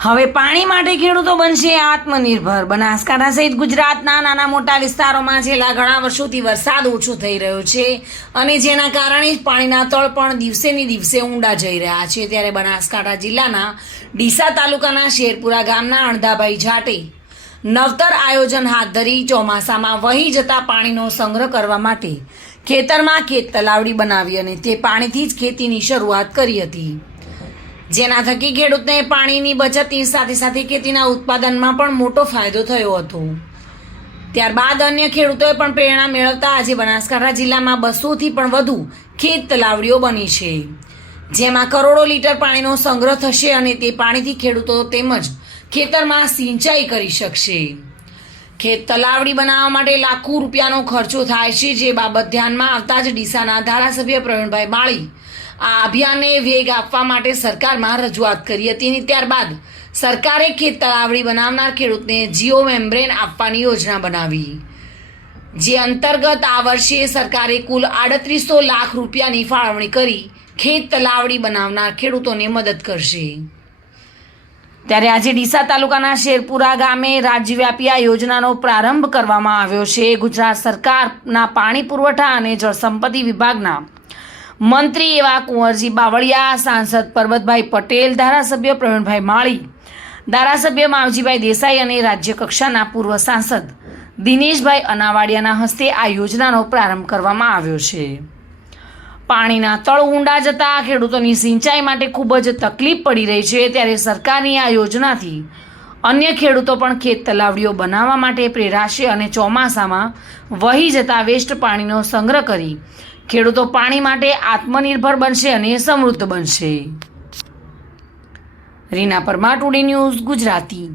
હવે પાણી માટે ખેડૂતો બનશે આત્મનિર્ભર. બનાસકાંઠા સહિત ગુજરાતના નાના મોટા વિસ્તારોમાં છેલ્લા ઘણા વર્ષોથી વરસાદ ઓછો થઈ રહ્યો છે અને જેના કારણે પાણીના તળ પણ દિવસે ને દિવસે ઊંડા જઈ રહ્યા છે. ત્યારે બનાસકાંઠા જિલ્લાના ડીસા તાલુકાના શેરપુરા ગામના અણધાભાઈ જાટે નવતર આયોજન હાથ ધરી ચોમાસામાં વહી જતા પાણીનો સંગ્રહ કરવા માટે ખેતરમાં ખેત તલાવડી બનાવી અને તે પાણીથી જ ખેતીની શરૂઆત કરી હતી. જેના થકી ખેડૂતને પાણીની બચતની સાથે સાથે ખેતીના ઉત્પાદનમાં પણ મોટો ફાયદો થયો હતો. ત્યારબાદ અન્ય ખેડૂતોએ પણ પ્રેરણા મેળવતા આજે બનાસકાંઠા જિલ્લામાં બસોથી પણ વધુ ખેત તલાવડીઓ બની છે. જેમાં કરોડો લીટર પાણીનો સંગ્રહ થશે અને તે પાણીથી ખેડૂતો તેમજ ખેતરમાં સિંચાઈ કરી શકશે. ખેત તલાવડી બનાવવા માટે લાખો રૂપિયાનો ખર્ચો થાય છે, જે બાબત ધ્યાનમાં આવતા જ ડીસાના ધારાસભ્ય પ્રવીણભાઈ માળી આ અભિયાનને વેગ આપવા માટે સરકારમાં રજૂઆત કરી હતી અને ત્યારબાદ સરકારે ખેત તળાવડી બનાવનાર ખેડૂતને જીઓ મેમ્બ્રેન આપવાની યોજના બનાવી. જે અંતર્ગત આ વર્ષે સરકારે કુલ આડત્રીસો લાખ રૂપિયાની ફાળવણી કરી ખેત તલાવડી બનાવનાર ખેડૂતોને મદદ કરશે. ત્યારે આજે ડીસા તાલુકાના શેરપુરા ગામે રાજ્યવ્યાપી આ યોજનાનો પ્રારંભ કરવામાં આવ્યો છે. ગુજરાત સરકારના પાણી પુરવઠા અને જળસંપત્તિ વિભાગના મંત્રી એવા કુંવરજી બાવળિયા, સાંસદ પરબતભાઈ પટેલ, ધારાસભ્ય પ્રવીણભાઈ માળી, ધારાસભ્ય માવજીભાઈ દેસાઈ અને રાજ્ય કક્ષાના પૂર્વ સાંસદ દિનેશભાઈ અનાવાડિયાના હસ્તે આ યોજનાનો પ્રારંભ કરવામાં આવ્યો છે. પાણીના તળ ઊંડા જતા ખેડૂતોની સિંચાઈ માટે ખૂબ જ તકલીફ પડી રહી છે, ત્યારે સરકારની આ યોજનાથી અન્ય ખેડૂતો પણ ખેત તલાવડીઓ બનાવવા માટે પ્રેરાશે અને ચોમાસામાં વહી જતા વેસ્ટ પાણીનો સંગ્રહ કરી ખેડૂતો પાણી માટે આત્મનિર્ભર બનશે અને સમૃદ્ધ બનશે. Reena Parmar today news Gujarati.